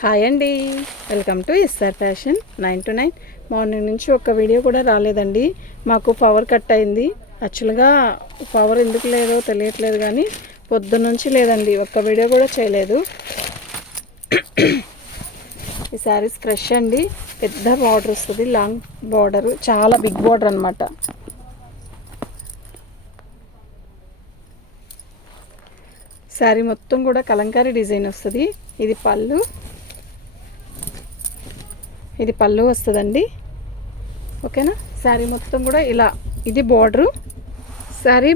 Hi అండి, welcome to S R fashion 9 to 9. Morning నుంచి ఒక్క వీడియో కూడా రాలేదండి. మాకు పవర్ కట్ అయింది. యాక్చువల్గా పవర్ ఎందుకు లేదో తెలియట్లేదు, కానీ పొద్దున్న నుంచి లేదండి, ఒక్క వీడియో కూడా చేయలేదు. ఈ శారీస్ క్రష్ అండి, పెద్ద బార్డర్ వస్తుంది, లాంగ్ బార్డరు, చాలా బిగ్ బార్డర్ అనమాట. శారీ మొత్తం కూడా కలంకారీ డిజైన్ వస్తుంది. ఇది పళ్ళు వస్తుందండి, ఓకేనా. శారీ మొత్తం కూడా ఇలా, ఇది బార్డరు. శారీ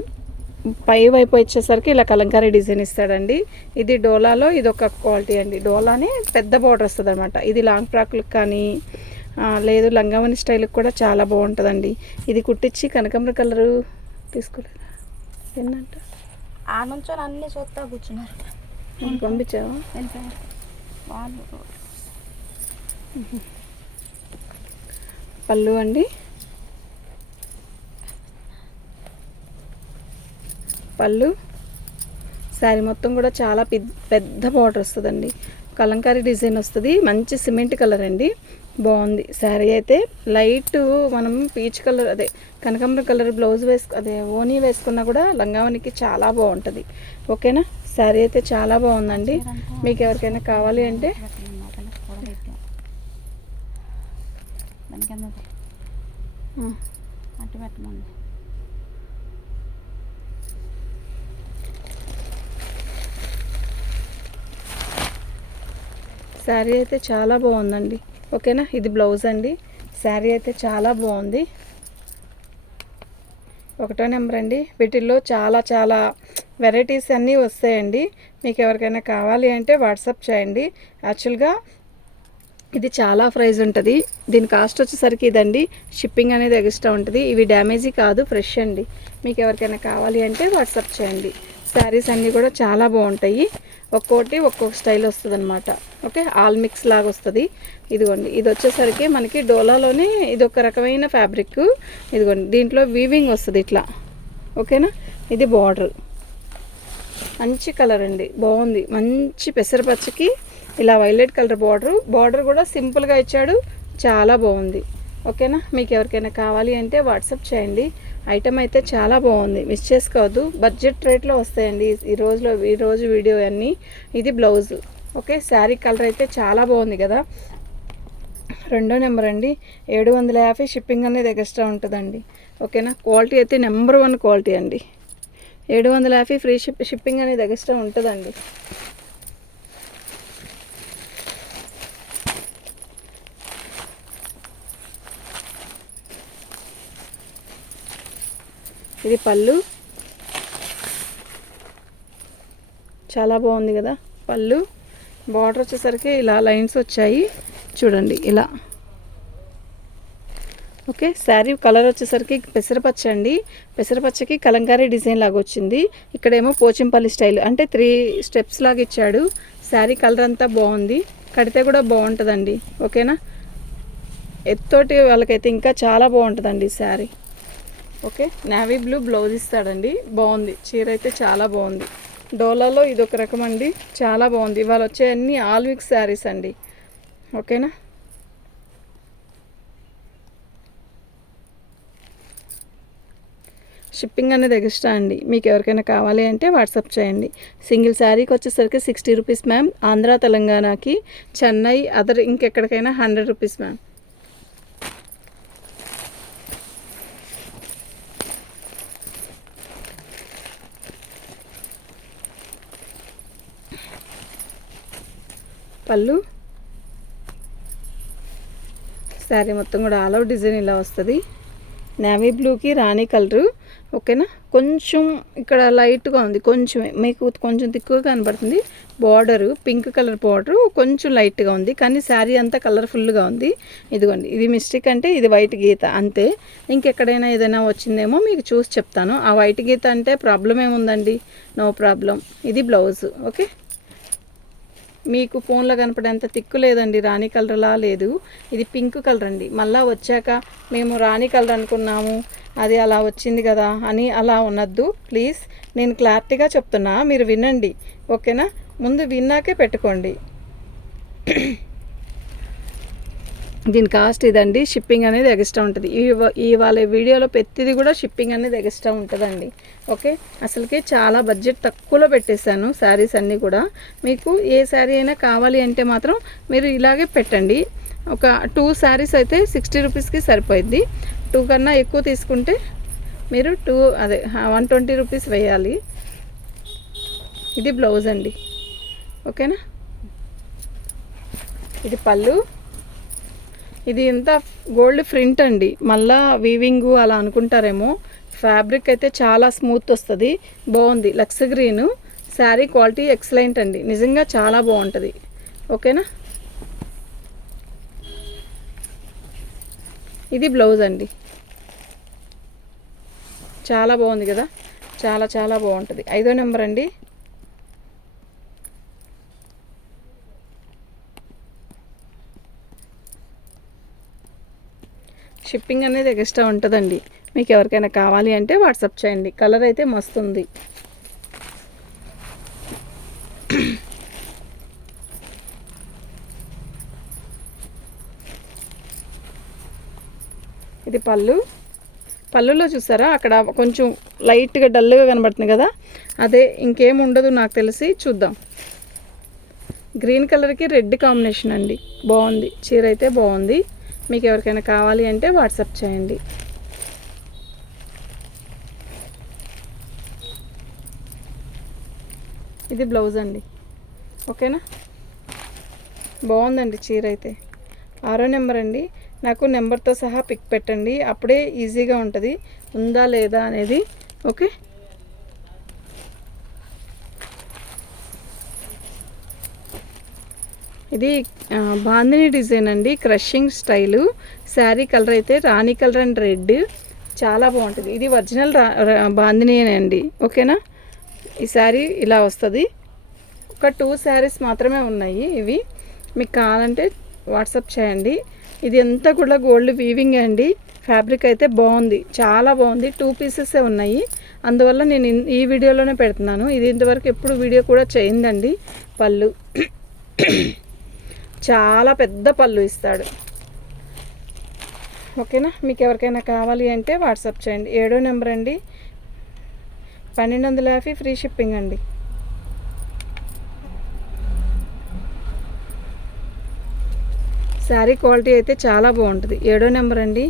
పై వైపు వచ్చేసరికి ఇలా కలంకారీ డిజైన్ ఇస్తాడండి. ఇది డోలాలో ఇది ఒక క్వాలిటీ అండి. డోలానే పెద్ద బార్డర్ వస్తుంది అనమాట. ఇది లాంగ్ ఫ్రాక్లకు కానీ లేదు లంగావని స్టైల్కి కూడా చాలా బాగుంటుందండి. ఇది కుట్టించి కనకాంబర కలరు తీసుకోలేదు ఏంటంట, ఆ నుంచో అన్నీ చూస్తా కూర్చున్నారు. పంపించావా? పళ్ళు అండి, పళ్ళు. శారీ మొత్తం కూడా చాలా పెద్ద బార్డర్ వస్తుందండి. కలంకారీ డిజైన్ వస్తుంది, మంచి సిమెంట్ కలర్ అండి, బాగుంది. శారీ అయితే లైట్ మనం పీచ్ కలర్, అదే కనకాంబరం కలర్ బ్లౌజ్ ఓనీ వేసుకున్నా కూడా లంగావనికి చాలా బాగుంటుంది, ఓకేనా. శారీ అయితే చాలా బాగుందండి. మీకు ఎవరికైనా కావాలి అంటే శారీ అయితే చాలా బాగుందండి, ఓకేనా. ఇది బ్లౌజ్ అండి. శారీ అయితే చాలా బాగుంది. 1వ నెంబర్ అండి. వీటిల్లో చాలా వెరైటీస్ అన్నీ వస్తాయండి. మీకు ఎవరికైనా కావాలి అంటే వాట్సాప్ చేయండి. యాక్చువల్గా ఇది చాలా ప్రైస్ ఉంటుంది. దీని కాస్ట్ వచ్చేసరికి ఇదండి. షిప్పింగ్ అనేది ఎక్స్ట్రా ఉంటుంది. ఇవి డ్యామేజీ కాదు, ఫ్రెష్ అండి. మీకు ఎవరికైనా కావాలి అంటే వాట్సాప్ చేయండి. శారీస్ అన్నీ కూడా చాలా బాగుంటాయి. ఒక్కొక్కటి ఒక్కొక్క స్టైల్ వస్తుంది అనమాట, ఓకే. ఆల్ మిక్స్ లాగా వస్తుంది. ఇదిగోండి, ఇది వచ్చేసరికి మనకి డోలాలోనే ఇది ఒక రకమైన ఫ్యాబ్రిక్. ఇదిగోండి, దీంట్లో వీవింగ్ వస్తుంది ఇట్లా, ఓకేనా. ఇది బార్డర్, మంచి కలర్ అండి, బాగుంది. మంచి పెసరపచ్చకి ఇలా వైలెట్ కలర్ బార్డర్ కూడా సింపుల్గా ఇచ్చాడు, చాలా బాగుంది, ఓకేనా. మీకు ఎవరికైనా కావాలి అంటే వాట్సాప్ చేయండి. ఐటమ్ అయితే చాలా బాగుంది, మిస్ చేసుకోవద్దు. బడ్జెట్ రేట్లో వస్తాయండి ఈరోజు వీడియో అన్నీ. ఇది బ్లౌజ్, ఓకే. శారీ కలర్ అయితే చాలా బాగుంది కదా. 2వ నెంబర్ అండి. 750 షిప్పింగ్ అనేది ఎక్స్ట్రా ఉంటుందండి, ఓకేనా. క్వాలిటీ అయితే నెంబర్ 1 క్వాలిటీ అండి. 750 ఫ్రీ షిప్పింగ్ అనేది ఎక్స్ట్రా ఉంటుందండి. ఇది పళ్ళు, చాలా బాగుంది కదా. పళ్ళు బార్డర్ వచ్చేసరికి ఇలా లైన్స్ వచ్చాయి చూడండి, ఇలా, ఓకే. శారీ కలర్ వచ్చేసరికి పెసరపచ్చ అండి. పెసరపచ్చకి కలంకారీ డిజైన్ లాగా వచ్చింది. ఇక్కడేమో పోచంపల్లి స్టైల్ అంటే 3 స్టెప్స్ లాగా ఇచ్చాడు. శారీ కలర్ అంతా బాగుంది, కడితే కూడా బాగుంటుందండి, ఓకేనా. ఎత్తోటి వాళ్ళకైతే ఇంకా చాలా బాగుంటుందండి sari, okay. Navy blue blouse ఇస్తాడండి, బాగుంది. చీర అయితే చాలా బాగుంది. డోలాలో ఇది ఒక రకం అండి, చాలా బాగుంది. ఇవాళ వచ్చే అన్ని ఆల్ మిక్స్ శారీస్ అండి, ఓకేనా. షిప్పింగ్ అనేది ఎక్స్ట్రా అండి. మీకు ఎవరికైనా కావాలి అంటే వాట్సాప్ చేయండి. సింగిల్ శారీకి వచ్చేసరికి 60 రూపీస్ మ్యామ్. ఆంధ్ర తెలంగాణకి, చెన్నై అదర్ ఇంకెక్కడికైనా 100 రూపీస్ మ్యామ్. పళ్ళు, శారీ మొత్తం కూడా ఆల్ అవుట్ డిజైన్ ఇలా వస్తుంది. నేవీ బ్లూకి రాణి కలరు, ఓకేనా. కొంచెం ఇక్కడ లైట్గా ఉంది, కొంచెం మీకు కొంచెం తిక్కుగా కనబడుతుంది. బార్డరు పింక్ కలర్ బార్డరు కొంచెం లైట్గా ఉంది, కానీ శారీ అంతా కలర్ఫుల్గా ఉంది. ఇదిగోండి, ఇది మిస్టేక్ అంటే ఇది వైట్ గీత అంతే. ఇంకెక్కడైనా ఏదైనా వచ్చిందేమో మీకు చూసి చెప్తాను. ఆ వైట్ గీత అంటే ప్రాబ్లం ఏముందండి, నో ప్రాబ్లం. ఇది బ్లౌజ్, ఓకే. మీకు ఫోన్లో కనపడేంత తిక్కు లేదండి, రాణి కలర్లా లేదు. ఇది పింక్ కలర్ అండి. మళ్ళీ వచ్చాక మేము రాణి కలర్ అనుకున్నాము, అది అలా వచ్చింది కదా అని అలా ఉన్నద్దు ప్లీజ్. నేను క్లారిటీగా చెప్తున్నా, మీరు వినండి, ఓకేనా. ముందు విన్నాకే పెట్టుకోండి. దీని కాస్ట్ ఇదండి. షిప్పింగ్ అనేది ఎక్స్ట్రా ఉంటుంది. ఇవాళ వీడియోలో ప్రతిది కూడా షిప్పింగ్ అనేది ఎక్స్ట్రా ఉంటుందండి. ఓకే, అసలుకి చాలా బడ్జెట్ తక్కువలో పెట్టేశాను శారీస్ అన్నీ కూడా. మీకు ఏ శారీ అయినా కావాలి అంటే మాత్రం మీరు ఇలాగే పెట్టండి. ఒక 2 శారీస్ అయితే 60 రూపీస్కి సరిపోయింది. 2 కన్నా ఎక్కువ తీసుకుంటే మీరు 120 రూపీస్ వేయాలి. ఇది బ్లౌజ్ అండి. ఓకేనా, ఇది పళ్ళు. ఇది ఎంత గోల్డ్ ప్రింట్ అండి. మళ్ళా వీవింగ్ అలా అనుకుంటారేమో, ఫ్యాబ్రిక్ అయితే చాలా స్మూత్ వస్తుంది. బాగుంది. Lux green. Sari quality excellent అండి, నిజంగా చాలా బాగుంటుంది. ఓకేనా, ఇది బ్లౌజ్ అండి. చాలా బాగుంది కదా, చాలా చాలా బాగుంటుంది. 5వ నెంబర్ అండి. షిప్పింగ్ అనేది ఎక్స్ట్రా ఉంటుందండి. మీకు ఎవరికైనా కావాలి అంటే వాట్సాప్ చేయండి. కలర్ అయితే మస్తు ఉంది. ఇది పళ్ళు. పళ్ళులో చూసారా అక్కడ కొంచెం లైట్గా డల్గా కనబడుతుంది కదా, అదే, ఇంకేం ఉండదు నాకు తెలిసి. చూద్దాం. గ్రీన్ కలర్కి రెడ్ కాంబినేషన్ అండి. బాగుంది. చీర అయితే బాగుంది. మీకు ఎవరికైనా కావాలి అంటే వాట్సాప్ చేయండి. ఇది బ్లౌజ్ అండి. ఓకేనా, బాగుందండి చీర అయితే. 6వ నెంబర్ అండి. నాకు నెంబర్తో సహా పిక్ పెట్టండి, అప్పుడే ఈజీగా ఉంటుంది ఉందా లేదా అనేది. ఓకే, ఇది బాందిని డిజైన్ అండి. Crushing style. శారీ కలర్ అయితే రాణి కలర్ అండ్ రెడ్. చాలా బాగుంటుంది. ఇది ఒరిజినల్ బాందిని అండి. ఓకేనా, ఈ శారీ ఇలా వస్తుంది. ఒక 2 శారీస్ మాత్రమే ఉన్నాయి ఇవి. మీకు కావాలంటే వాట్సాప్ చేయండి. ఇది అంతా కూడా గోల్డ్ వీవింగ్ అండి. ఫ్యాబ్రిక్ అయితే బాగుంది, చాలా బాగుంది. 2 పీసెసే ఉన్నాయి, అందువల్ల నేను ఈ వీడియోలోనే పెడుతున్నాను. ఇది ఇంతవరకు ఎప్పుడు వీడియో కూడా చేయిందండి. పళ్ళు చాలా పెద్ద పళ్ళు ఇస్తాడు. ఓకేనా, మీకు ఎవరికైనా కావాలి అంటే వాట్సాప్ చేయండి. 7వ నెంబర్ అండి. 1250 ఫ్రీ షిప్పింగ్ అండి. శారీ క్వాలిటీ అయితే చాలా బాగుంటుంది. 7వ నెంబర్ అండి.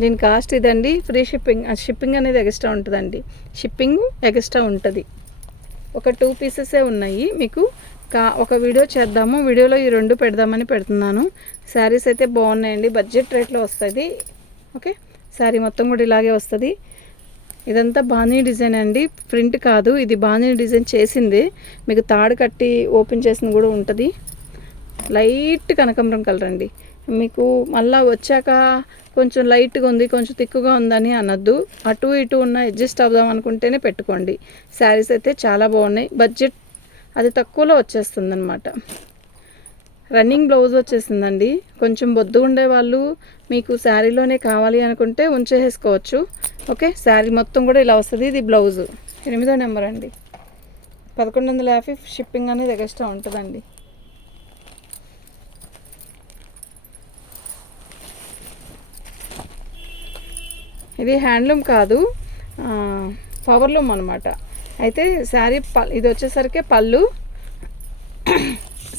దీని కాస్ట్ ఇదండి. Free shipping. షిప్పింగ్ అనేది ఎక్స్ట్రా ఉంటుందండి. షిప్పింగ్ ఎక్స్ట్రా ఉంటుంది. ఒక 2 పీసెసే ఉన్నాయి. మీకు ఒక వీడియో చేద్దాము, వీడియోలో ఈ 2 పెడదామని పెడుతున్నాను. శారీస్ అయితే బాగున్నాయండి, బడ్జెట్ రేట్లో వస్తుంది. ఓకే, శారీ మొత్తం కూడా ఇలాగే వస్తుంది. ఇదంతా బాందిని డిజైన్ అండి, ప్రింట్ కాదు. ఇది బాందిని డిజైన్ చేసింది. మీకు తాడు కట్టి ఓపెన్ చేసింది కూడా ఉంటుంది. లైట్ కనకాంబరం కలర్ అండి. మీకు మళ్ళీ వచ్చాక కొంచెం లైట్గా ఉంది, కొంచెం తిక్కుగా ఉందని అనొద్దు. అటు ఇటు ఉన్న అడ్జస్ట్ అవుదాం అనుకుంటేనే పెట్టుకోండి. శారీస్ అయితే చాలా బాగున్నాయి. బడ్జెట్ అది తక్కువలో వచ్చేస్తుంది అనమాట. రన్నింగ్ బ్లౌజ్ వచ్చేసిందండి. కొంచెం బొద్దు ఉండే వాళ్ళు మీకు శారీలోనే కావాలి అనుకుంటే ఉంచేసుకోవచ్చు. ఓకే, శారీ మొత్తం కూడా ఇలా వస్తుంది. ఇది బ్లౌజు. 8వ నెంబర్ అండి. 1150 షిప్పింగ్ అనేది ఎక్స్ట్రా ఉంటుందండి. ఇది హ్యాండ్లూమ్ కాదు, పవర్లూమ్ అనమాట. అయితే శారీ ఇది వచ్చేసరికి పళ్ళు.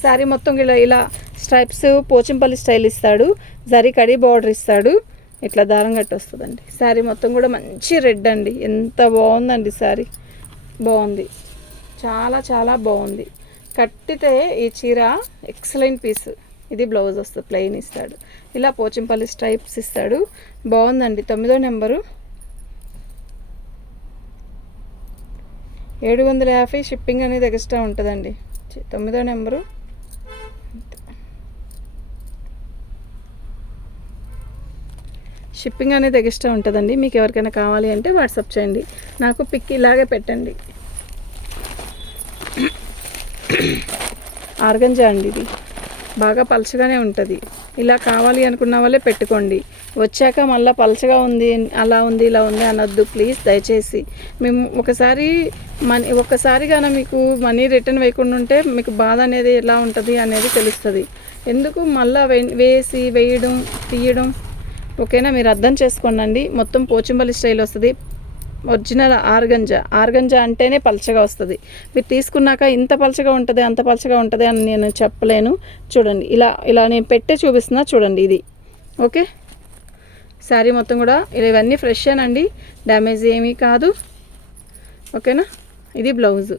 శారీ మొత్తం ఇలా స్ట్రైప్స్ పోచంపల్లి స్టైల్ ఇస్తాడు. జరీ కడి బార్డర్ ఇస్తాడు. ఇట్లా దారం కట్టి వస్తుందండి. శారీ మొత్తం కూడా మంచి రెడ్ అండి. ఎంత బాగుందండి శారీ, బాగుంది, చాలా చాలా బాగుంది. కట్టితే ఈ చీర ఎక్సలెంట్ పీస్. ఇది బ్లౌజ్ వస్తుంది, ప్లెయిన్ ఇస్తాడు. ఇలా పోచంపల్లి స్ట్రైప్స్ ఇస్తాడు. బాగుందండి. 9వ నెంబరు. 750 షిప్పింగ్ అనేది ఎక్స్ట్రా ఉంటుందండి. 9వ నెంబరు. షిప్పింగ్ అనేది ఎక్స్ట్రా ఉంటుందండి. మీకు ఎవరికైనా కావాలి అంటే వాట్సాప్ చేయండి. నాకు పిక్ ఇలాగే పెట్టండి. ఆర్గంజా అండి. ఇది బాగా పలుచగానే ఉంటుంది. ఇలా కావాలి అనుకున్న వాళ్ళే పెట్టుకోండి. వచ్చాక మళ్ళీ పలచగా ఉంది, అలా ఉంది, ఇలా ఉంది అనొద్దు ప్లీజ్ దయచేసి. మేము ఒక్కసారి కానీ మీకు మనీ రిటర్న్ వేయకుండా ఉంటే మీకు బాధ అనేది ఎలా ఉంటుంది అనేది తెలుస్తుంది. ఎందుకు మళ్ళీ వేయడం తీయడం, ఓకేనా? మీరు అర్థం చేసుకోండి. మొత్తం పోచంపల్లి స్టైల్ వస్తుంది. ఒరిజినల్ ఆర్గంజా అంటేనే పలచగా వస్తుంది. మీరు తీసుకున్నాక ఇంత పలచగా ఉంటుంది అంత పలచగా ఉంటుంది అని నేను చెప్పలేను. చూడండి, ఇలా నేను పెట్టే చూపిస్తున్నా చూడండి. ఇది ఓకే. శారీ మొత్తం కూడా ఇవన్నీ ఫ్రెష్ ఏనండి, డ్యామేజ్ ఏమీ కాదు, ఓకేనా? ఇది బ్లౌజు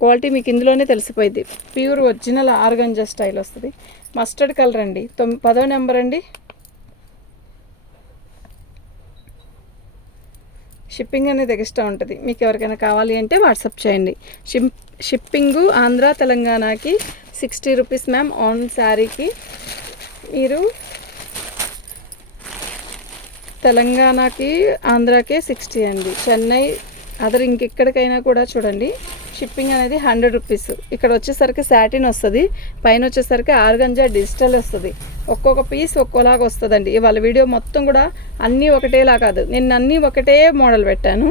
క్వాలిటీ మీకు ఇందులోనే తెలిసిపోయింది. ప్యూర్ ఒరిజినల్ ఆర్గంజా స్టైల్ వస్తుంది. మస్టర్డ్ కలర్ అండి, 10వ నెంబర్ అండి. షిప్పింగ్ అనేది ఎక్స్ట్రా ఉంటుంది. మీకు ఎవరికైనా కావాలి అంటే వాట్సాప్ చేయండి. షిప్పింగు ఆంధ్ర తెలంగాణకి 60 రూపీస్ మ్యామ్. ఆన్ శారీకి మీరు తెలంగాణకి ఆంధ్రాకే 60 అండి. చెన్నై అదర్ ఇంకెక్కడికైనా కూడా చూడండి షిప్పింగ్ అనేది 100 రూపీస్. ఇక్కడ వచ్చేసరికి సాటిన్ వస్తుంది, పైన వచ్చేసరికి ఆర్గంజా డిజిటల్ వస్తుంది. ఒక్కొక్క పీస్ ఒక్కోలాగా వస్తుందండి. ఇవాళ వీడియో మొత్తం కూడా అన్నీ ఒకటేలా కాదు, నిన్న అన్నీ ఒకటే మోడల్ పెట్టాను.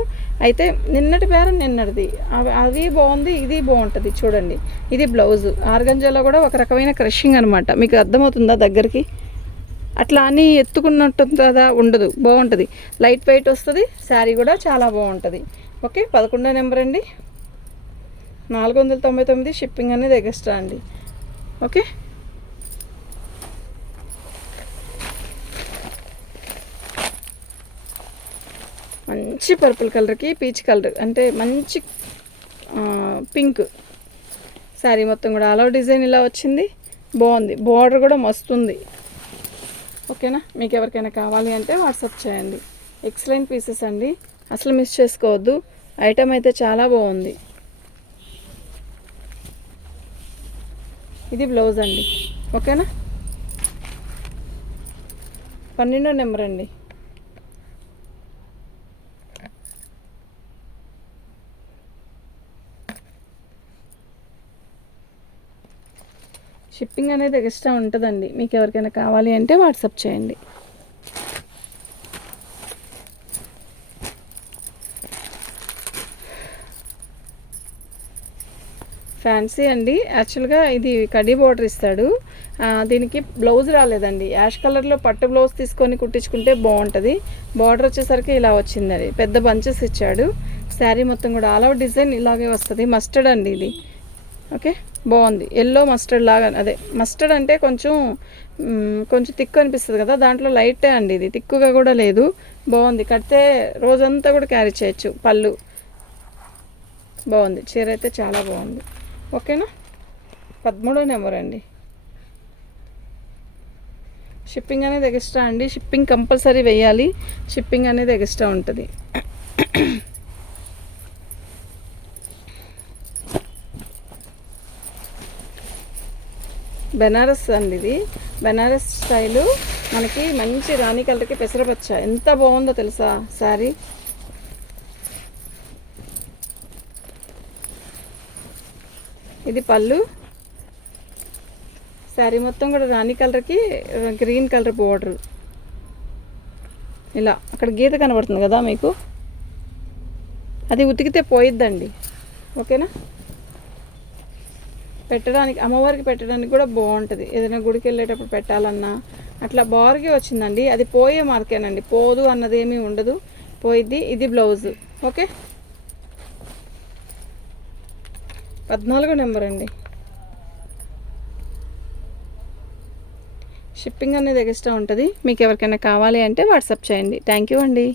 అయితే నిన్నటి పేరు నిన్నటిది, అది బాగుంది, ఇది బాగుంటుంది. చూడండి, ఇది బ్లౌజు. ఆర్గంజాలో కూడా ఒక రకమైన క్రషింగ్ అనమాట. మీకు అర్థమవుతుందా? దగ్గరికి అట్లా అని ఎత్తుకున్నట్టుందా? ఉండదు, బాగుంటుంది. లైట్ వెయిట్ వస్తుంది. శారీ కూడా చాలా బాగుంటుంది. ఓకే. 11వ నెంబర్ అండి, 499. షిప్పింగ్ అనేది ఎక్స్ట్రా అండి. ఓకే. మంచి పర్పుల్ కలర్కి పీచ్ కలర్ అంటే మంచి పింక్ శారీ మొత్తం కూడా ఆల్ ఓవర్ డిజైన్ ఇలా వచ్చింది. బాగుంది, బార్డర్ కూడా మస్తుంది. ఓకేనా? మీకు ఎవరికైనా కావాలి అంటే వాట్సాప్ చేయండి. ఎక్సలెంట్ పీసెస్ అండి, అసలు మిస్ చేసుకోవద్దు. ఐటమ్ అయితే చాలా బాగుంది. ఇది బ్లౌజ్ అండి, ఓకేనా? 12వ నెంబర్ అండి. షిప్పింగ్ అనేది ఎక్స్ట్రా ఉంటుందండి. మీకు ఎవరికైనా కావాలి అంటే వాట్సాప్ చేయండి. ఫ్యాన్సీ అండి. యాక్చువల్గా ఇది కడీ బోర్డర్ ఇస్తాడు, దీనికి బ్లౌజ్ రాలేదండి. యాష్ కలర్లో పట్టు బ్లౌజ్ తీసుకొని కుట్టించుకుంటే బాగుంటుంది. బార్డర్ వచ్చేసరికి ఇలా వచ్చింది, పెద్ద బంచెస్ ఇచ్చాడు. శారీ మొత్తం కూడా ఆల్ ఓవర్ డిజైన్ ఇలాగే వస్తుంది. మస్టర్డ్ అండి ఇది, ఓకే. బాగుంది. ఎల్లో మస్టర్డ్ లాగా, అదే మస్టర్డ్ అంటే కొంచెం తిక్కు అనిపిస్తుంది కదా, దాంట్లో లైటే అండి ఇది, తిక్కుగా కూడా లేదు. బాగుంది, కడితే రోజంతా కూడా క్యారీ చేయొచ్చు. పళ్ళు బాగుంది, చీర అయితే చాలా బాగుంది. ఓకేనా? 13వ నెంబర్ అండి. షిప్పింగ్ అనేది ఎక్స్ట్రా అండి. షిప్పింగ్ కంపల్సరీ వేయాలి. షిప్పింగ్ అనేది ఎక్స్ట్రా ఉంటుంది. బెనారస్ అండి, ఇది బెనారస్ స్టైలు. మనకి మంచి రాణి కలర్కి పెసరపచ్చ ఎంత బాగుందో తెలుసా శారీ. ఇది పళ్ళు. శారీ మొత్తం కూడా రాణి కలర్కి గ్రీన్ కలర్ బోర్డర్ ఇలా. అక్కడ గీత కనబడుతుంది కదా మీకు, అది ఉతికితే పోయిద్దండి. ఓకేనా? పెట్టడానికి, అమ్మవారికి పెట్టడానికి కూడా బాగుంటుంది. ఏదైనా గుడికి వెళ్ళేటప్పుడు పెట్టాలన్నా అట్లా బార్కి వచ్చిందండి. అది పోయే మార్కేనండి, పోదు అన్నది ఏమీ ఉండదు, పోయిద్ది. ఇది బ్లౌజు. ఓకే. 14వ నెంబర్ అండి. షిప్పింగ్ అనేది ఎక్స్ట్రా ఉంటుంది. మీకు ఎవరికైనా కావాలి అంటే వాట్సాప్ చేయండి. థ్యాంక్ యూ అండి.